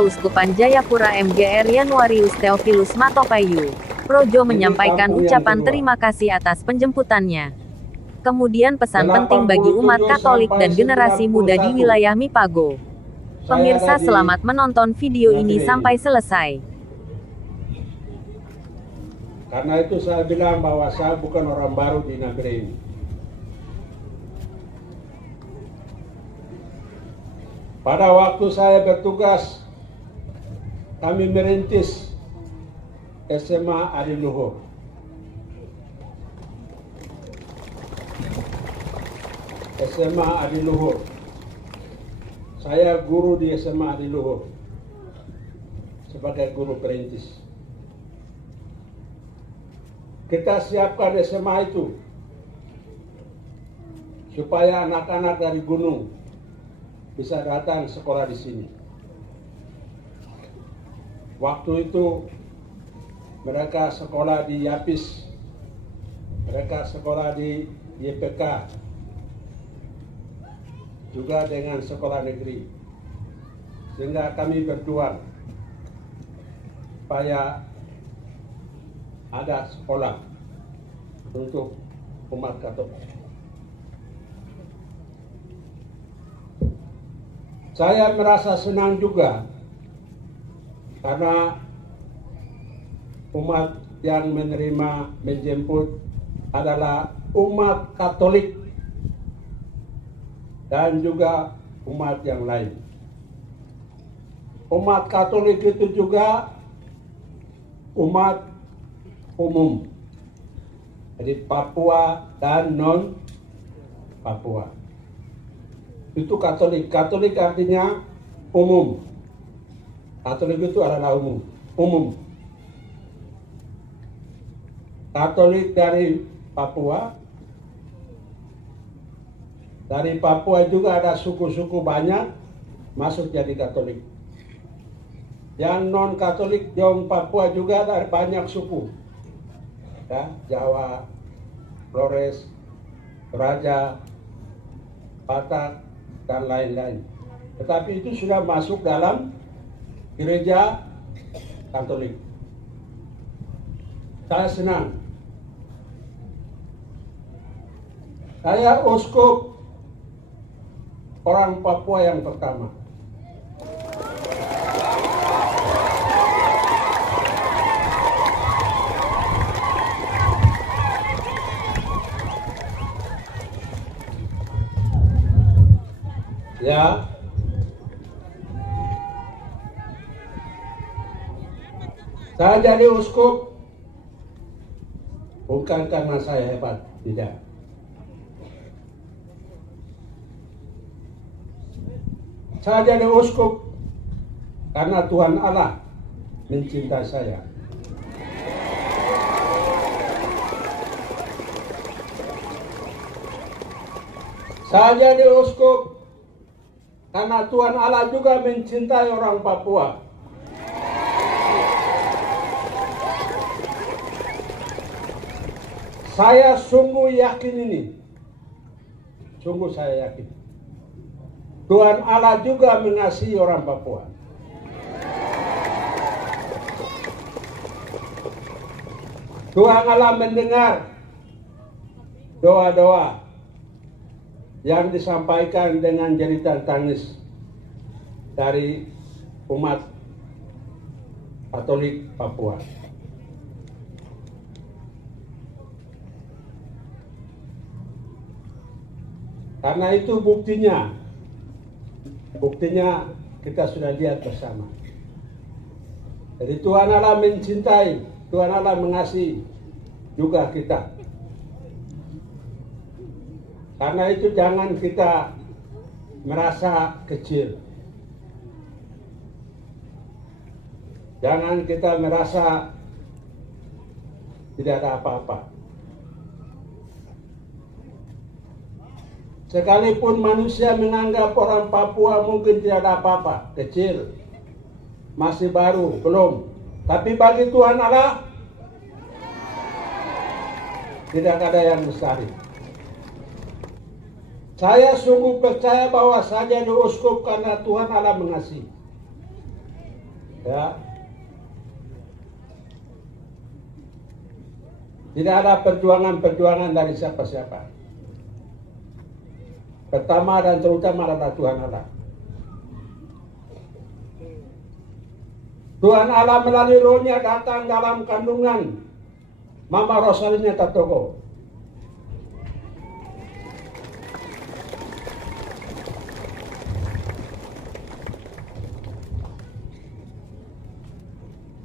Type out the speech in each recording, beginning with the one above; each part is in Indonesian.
Keuskupan Jayapura MGR Yanuarius Theophilus Matopayu Projo menyampaikan ucapan terima kasih atas penjemputannya. Kemudian pesan penting bagi umat Katolik dan generasi muda di wilayah Mipago. Pemirsa selamat menonton video ini sampai selesai. Karena itu saya bilang bahwa saya bukan orang baru di negeri ini. Pada waktu saya bertugas, kami merintis SMA Adiluhur. SMA Adiluhur. Saya guru di SMA Adiluhur sebagai guru perintis. Kita siapkan SMA itu supaya anak-anak dari gunung bisa datang sekolah di sini. Waktu itu mereka sekolah di Yapis, mereka sekolah di YPK, juga dengan sekolah negeri. Sehingga kami berjuang supaya ada sekolah untuk umat Katolik. Saya merasa senang juga karena umat yang menerima menjemput adalah umat Katolik dan juga umat yang lain. Umat Katolik itu juga umat umum, jadi Papua dan non Papua. Itu Katolik. Katolik artinya umum. Katolik itu adalah umum. Katolik dari Papua. Dari Papua juga ada suku-suku banyak masuk jadi Katolik. Yang non Katolik di Papua juga ada banyak suku. Ya, Jawa, Flores, Raja, Batak, dan lain-lain. Tetapi itu sudah masuk dalam gereja Katolik. Saya senang. Saya uskup orang Papua yang pertama. Ya, saya jadi uskup bukan karena saya hebat, tidak. Saya jadi uskup karena Tuhan Allah mencintai saya. Saya jadi uskup karena Tuhan Allah juga mencintai orang Papua. Saya sungguh yakin ini. Sungguh saya yakin. Tuhan Allah juga mengasihi orang Papua. Tuhan Allah mendengar doa-doa yang disampaikan dengan jeritan tangis dari umat Katolik Papua. Karena itu buktinya kita sudah lihat bersama. Jadi Tuhan Allah mencintai, Tuhan Allah mengasihi juga kita. Karena itu jangan kita merasa kecil. Jangan kita merasa tidak ada apa-apa. Sekalipun manusia menganggap orang Papua mungkin tidak ada apa-apa, kecil, masih baru, belum. Tapi bagi Tuhan Allah, tidak ada yang mustahil. Saya sungguh percaya bahwa saya jadi uskup karena Tuhan Allah mengasihi. Ya. Tidak ada perjuangan dari siapa-siapa. Pertama dan terutama adalah Tuhan Allah. Tuhan Allah melalui rohnya datang dalam kandungan Mama Rosalina Tatogo.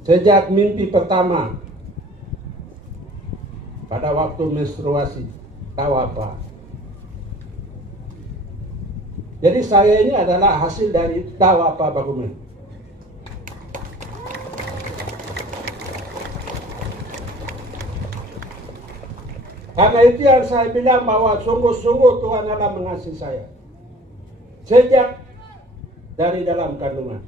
Sejak mimpi pertama pada waktu menstruasi, tahu apa? Jadi saya ini adalah hasil dari tahu apa bagaimana. Karena itu yang saya bilang bahwa sungguh-sungguh Tuhan Allah mengasihi saya. Sejak dari dalam kandungan.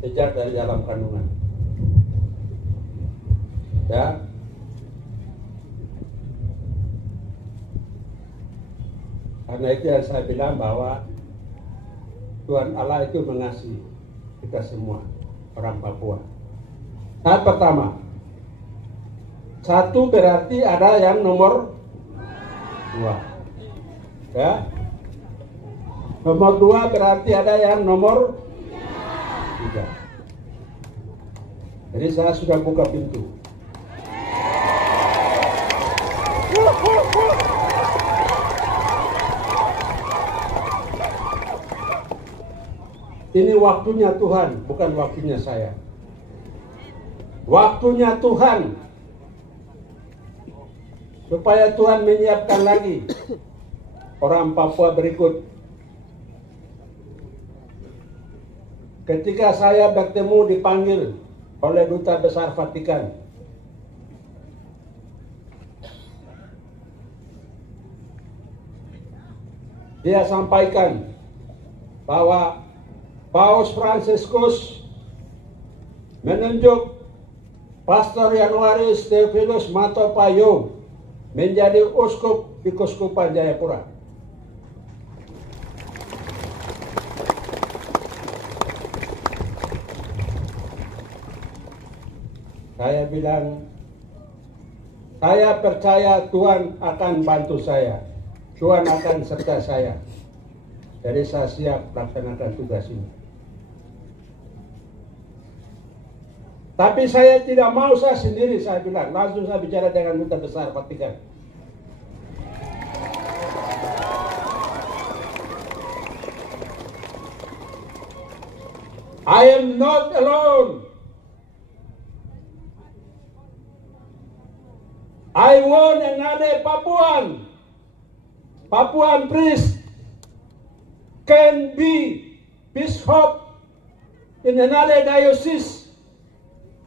Sejak dari dalam kandungan. Ya. Karena itu yang saya bilang bahwa Tuhan Allah itu mengasihi kita semua orang Papua. Tahap pertama, satu berarti ada yang nomor 2, ya. Nomor 2 berarti ada yang nomor 3. Jadi saya sudah buka pintu. Ini waktunya Tuhan, bukan waktunya saya. Waktunya Tuhan, supaya Tuhan menyiapkan lagi orang Papua berikut. Ketika saya bertemu dipanggil oleh Duta Besar Vatikan, dia sampaikan bahwa Paus Fransiskus menunjuk Pastor Januarius Theophilus Matopayo menjadi uskup di Keuskupan Jayapura. Saya bilang, saya percaya Tuhan akan bantu saya. Tuhan akan serta saya. Jadi saya siap laksanakan tugas ini. Tapi saya tidak mau saya sendiri, saya bilang. Langsung saya bicara dengan Duta Besar Vatikan. I am not alone. I want another Papuan priest can be bishop in another diocese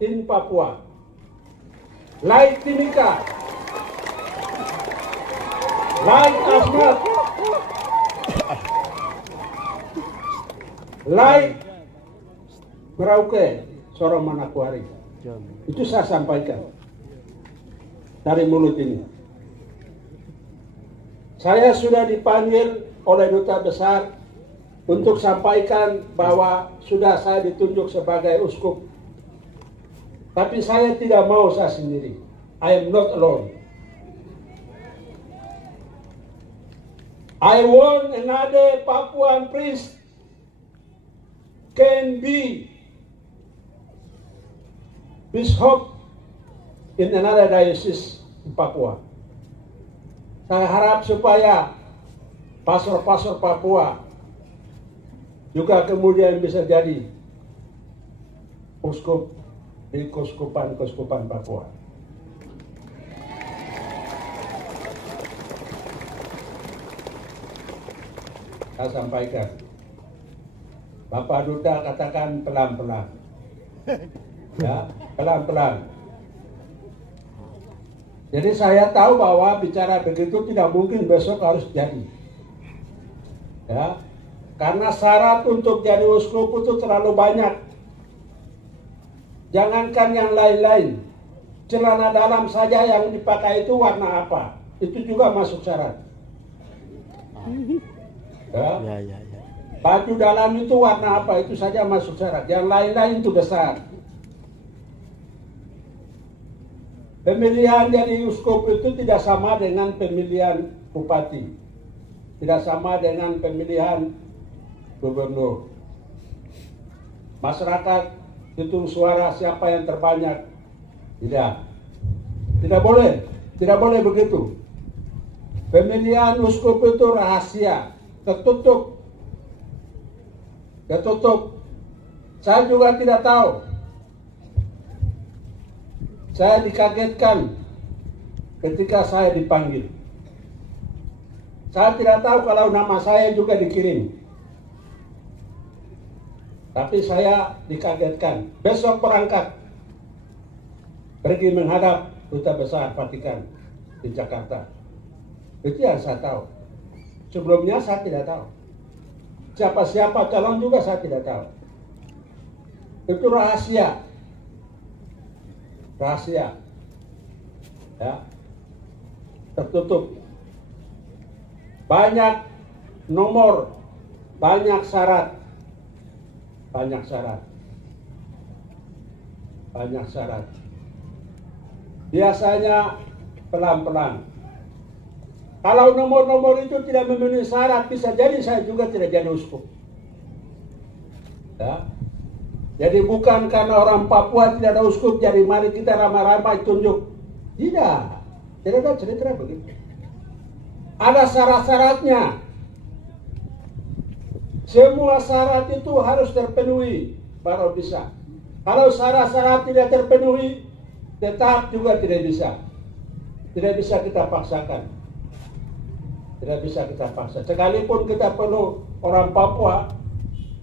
in Papua, like Timika, like Asmat, like Merauke, Sorong Manakwari. Itu saya sampaikan dari mulut ini. Saya sudah dipanggil oleh Duta Besar untuk sampaikan bahwa sudah saya ditunjuk sebagai uskup. Tapi saya tidak mau saya sendiri. I am not alone. I want another Papuan priest can be bishop in another diocese in Papua. Saya harap supaya pastor-pastor Papua juga kemudian bisa jadi uskup di keuskupan Papua. Saya sampaikan, Bapak Duta katakan pelan-pelan, ya, pelan-pelan. Jadi saya tahu bahwa bicara begitu tidak mungkin besok harus jadi, ya, karena syarat untuk jadi uskup itu terlalu banyak. Jangankan yang lain-lain, celana dalam saja yang dipakai itu warna apa, itu juga masuk syarat. Ya. Baju dalam itu warna apa itu saja masuk syarat. Yang lain-lain itu besar. Pemilihan jadi uskup itu tidak sama dengan pemilihan bupati. Tidak sama dengan pemilihan gubernur. Masyarakat hitung suara siapa yang terbanyak. Tidak boleh begitu. Pemilihan uskup itu rahasia, tertutup. Saya juga tidak tahu. Saya dikagetkan ketika saya dipanggil. Saya tidak tahu kalau nama saya juga dikirim. Tapi saya dikagetkan. Besok berangkat pergi menghadap Duta Besar Vatikan di Jakarta. Itu yang saya tahu. Sebelumnya saya tidak tahu. Siapa-siapa calon juga saya tidak tahu. Itu rahasia. Ya. Tertutup. Banyak nomor, banyak syarat. Biasanya pelan-pelan. Kalau nomor-nomor itu tidak memenuhi syarat, bisa jadi saya juga tidak jadi uskup. Ya. Jadi bukan karena orang Papua tidak ada uskup, jadi mari kita ramai-ramai tunjuk. Tidak ada cerita begitu. Ada syarat-syaratnya. Semua syarat itu harus terpenuhi baru bisa. Kalau syarat-syarat tidak terpenuhi, tetap juga tidak bisa. Tidak bisa kita paksakan. Sekalipun kita perlu orang Papua,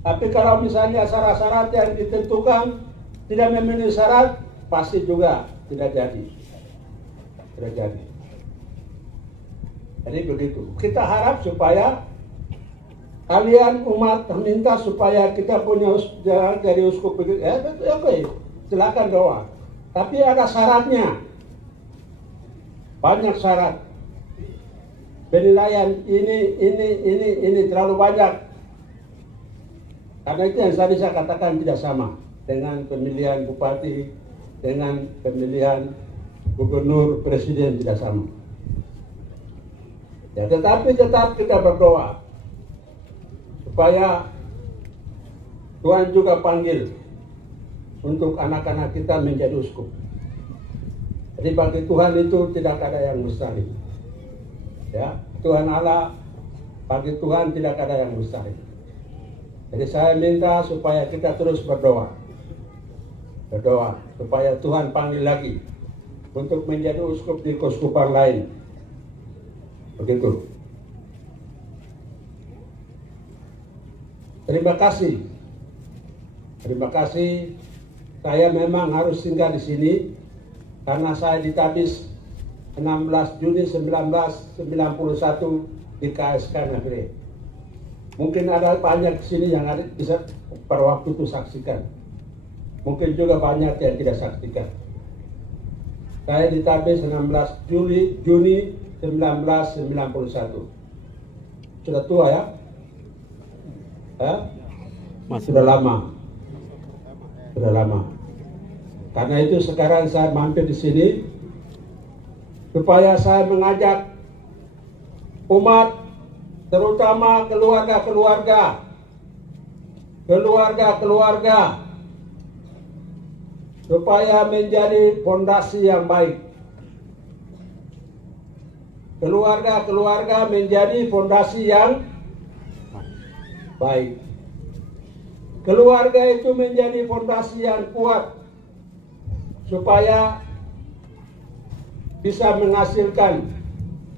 tapi kalau misalnya syarat-syarat yang ditentukan tidak memenuhi syarat, pasti juga tidak jadi. Jadi begitu. Kita harap supaya kalian umat minta supaya kita punya jadi uskup begitu. Oke, silakan doa. Tapi ada syaratnya. Banyak syarat. Penilaian ini terlalu banyak. Karena itu yang tadi saya katakan tidak sama dengan pemilihan bupati, dengan pemilihan gubernur, presiden tidak sama. Ya, tetapi tetap kita berdoa supaya Tuhan juga panggil untuk anak-anak kita menjadi uskup. Jadi bagi Tuhan itu tidak ada yang mustahil. Ya, Tuhan Allah, bagi Tuhan tidak ada yang mustahil. Jadi saya minta supaya kita terus berdoa supaya Tuhan panggil lagi untuk menjadi uskup di keuskupan lain. Begitu. Terima kasih. Saya memang harus singgah di sini karena saya ditabis 16 Juni 1991 di KSK Nagreg. Mungkin ada banyak di sini yang ada bisa pada waktu itu saksikan. Mungkin juga banyak yang tidak saksikan. Saya ditabis 16 Juni 1991. Sudah tua ya? Sudah lama. Karena itu sekarang saya mampir di sini supaya saya mengajak umat, terutama keluarga supaya menjadi fondasi yang baik. Keluarga menjadi fondasi yang baik. Keluarga itu menjadi fondasi yang kuat supaya bisa menghasilkan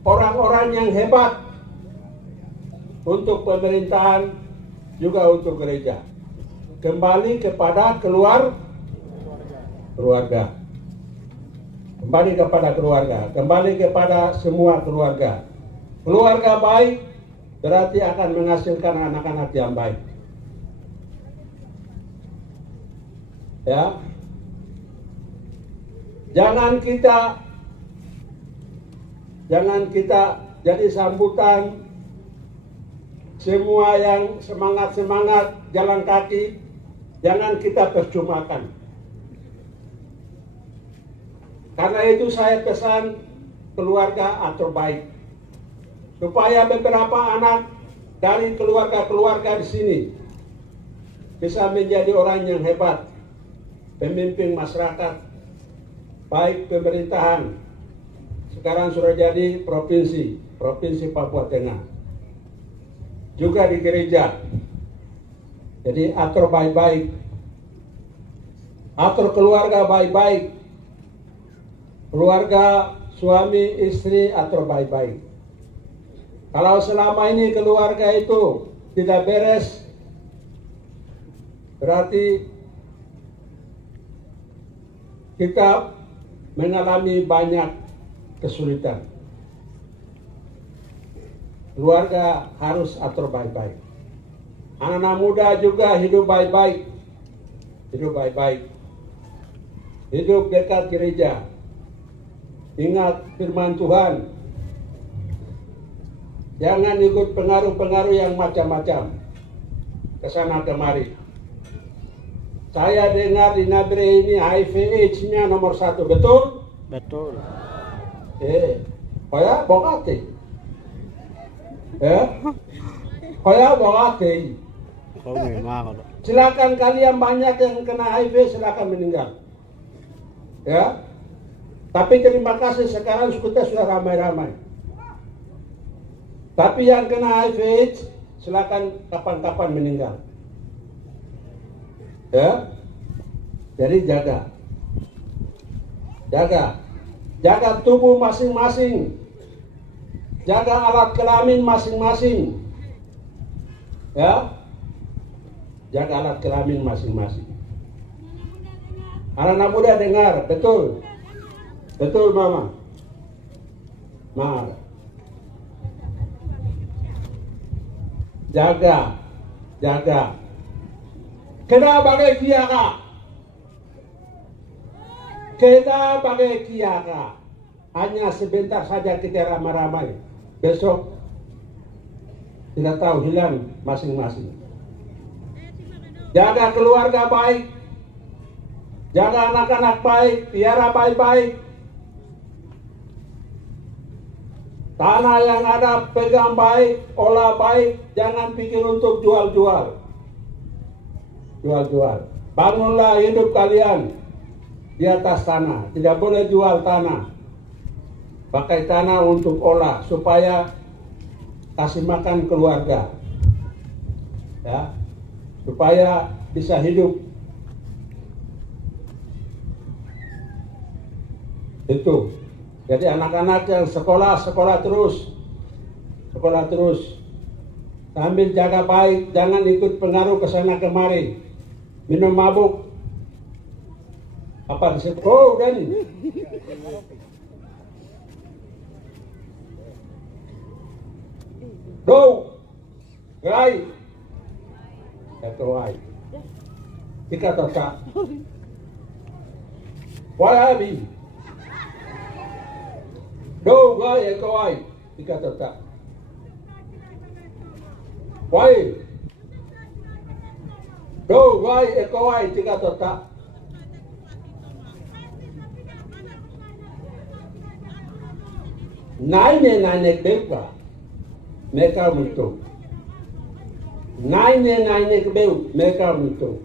orang-orang yang hebat untuk pemerintahan juga untuk gereja. Kembali kepada keluarga. Kembali kepada semua keluarga. Keluarga baik berarti akan menghasilkan anak-anak yang baik. Ya. Jangan kita jadi sambutan semua yang semangat-semangat jalan kaki, jangan kita percumakan. Karena itu saya pesan keluarga atur baik, supaya beberapa anak dari keluarga-keluarga di sini bisa menjadi orang yang hebat, pemimpin masyarakat, baik pemerintahan, sekarang sudah jadi provinsi Papua Tengah, juga di gereja. Jadi atur baik-baik, atur keluarga baik-baik, keluarga suami istri atur baik-baik. Kalau selama ini keluarga itu tidak beres, berarti kita mengalami banyak kesulitan. Keluarga harus atur baik-baik. Anak-anak muda juga hidup baik-baik. Hidup baik-baik. Hidup dekat gereja. Ingat firman Tuhan. Jangan ikut pengaruh-pengaruh yang macam-macam. Kesana kemari. Saya dengar di Nabre ini HIV/AIDS-nya nomor 1, betul? Betul. Kaya bokate. Kaya bokate. Oh memang. Silakan kalian banyak yang kena HIV, silakan meninggal. Ya. Tapi terima kasih sekarang kita sudah ramai-ramai. Tapi yang kena HIV, silakan kapan-kapan meninggal. Ya. Jadi jaga tubuh masing-masing, jaga alat kelamin masing-masing, ya, jaga alat kelamin masing-masing. Anak-anak muda dengar, betul, mama, jaga, kena bagai kiara, hanya sebentar saja kita ramai-ramai, besok tidak tahu hilang masing-masing. Jaga keluarga baik, jaga anak-anak baik, piara baik-baik. Tanah yang ada pegang baik, olah baik, jangan pikir untuk jual-jual. Bangunlah hidup kalian di atas tanah, tidak boleh jual tanah. Pakai tanah untuk olah supaya kasih makan keluarga, ya, supaya bisa hidup. Itu. Jadi anak-anak yang sekolah terus, sambil jaga baik, jangan ikut pengaruh ke sana kemari, minum mabuk. Apa disebut? Oh, udah nih. Gai. Itu gai. Tika tota. Walabi. Gai itu gai. Tika tota. Gai. Gai itu gai. Tika tota. Naine beba, mereka untuk. Naine kebeu, mereka untuk.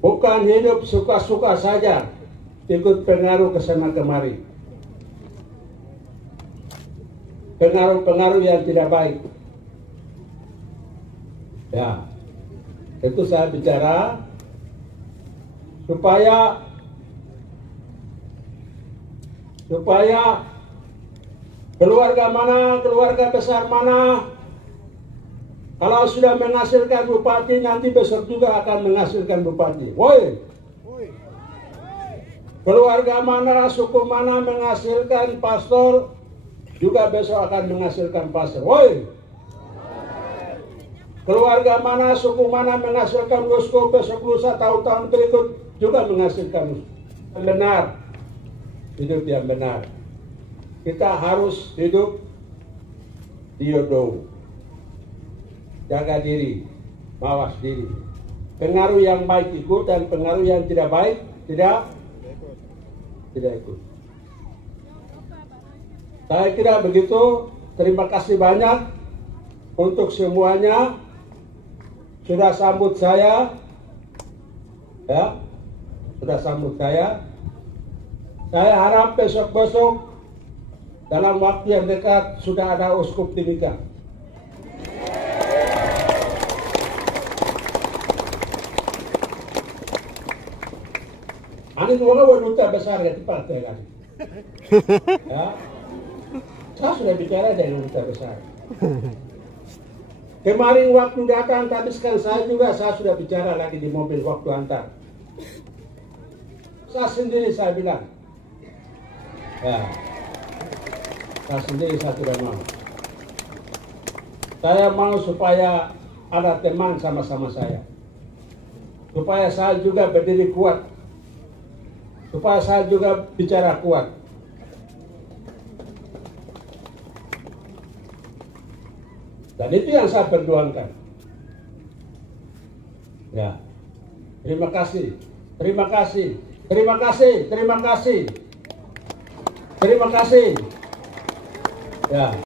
Bukan hidup suka-suka saja, ikut pengaruh ke sana kemari. Pengaruh-pengaruh yang tidak baik. Ya, itu saya bicara supaya keluarga mana, keluarga besar mana, kalau sudah menghasilkan bupati, nanti besok juga akan menghasilkan bupati. Woi, keluarga mana, suku mana menghasilkan pastor, juga besok akan menghasilkan pastor. Woi, keluarga mana, suku mana menghasilkan uskup, besok lusa tahun-tahun berikut juga menghasilkan uskup. Benar. Hidup yang benar. Kita harus hidup di Yodo. jaga diri, mawas diri. Pengaruh yang baik ikut dan pengaruh yang tidak baik tidak ikut. Saya kira begitu. Terima kasih banyak untuk semuanya sudah sambut saya, ya, sudah sambut saya. Saya harap besok-besok dalam waktu yang dekat sudah ada Uskup Timika. Ani tuh nggak duta besar ya di partai kan? Ya, saya sudah bicara dengan duta besar. Kemarin waktu datang habiskan saya sudah bicara lagi di mobil waktu antar. Saya sendiri saya bilang, ya, saya sendiri saya tidak mau. Saya mau supaya ada teman sama-sama saya, supaya saya juga berdiri kuat, supaya saya juga bicara kuat. Dan itu yang saya perjuangkan. Ya, terima kasih, terima kasih, terima kasih, terima kasih, terima kasih. Ya.